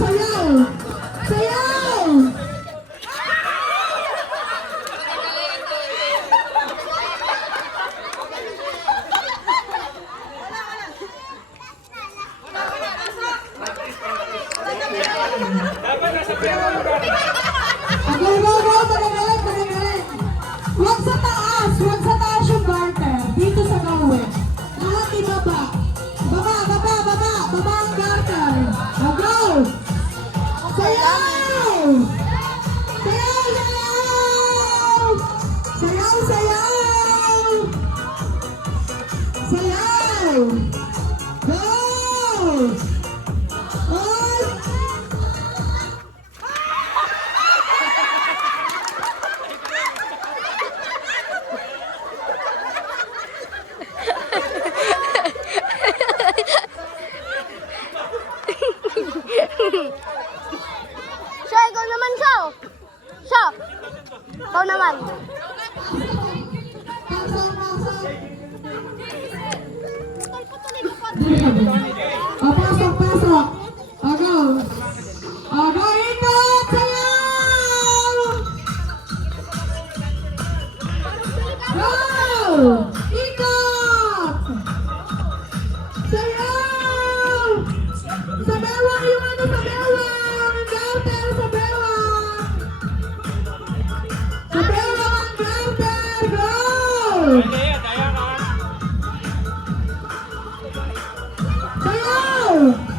sayaw! Sayaw! Go, go, go! Magaling, magaling! Huwag sa taas! Huwag sa taas yung garter. Dito sa gawin. Lahat ibaba. Baba, baba, baba! Baba ang garter. O, go! Sayaw! Sayaw, sayaw! Sayaw, sayaw! Sayaw! Go! Oy! Siya, ikaw naman siya. Siya. Ikaw naman. Pasok, pasok! O, pasok, pasok! O, go! O, go, ikot! Sayaw! Go! Ikot! Sayaw! Sa bewang yung ano, sa bewang! Ang garter, sa bewang! Sa bewang ang garter! Go! Sayaw!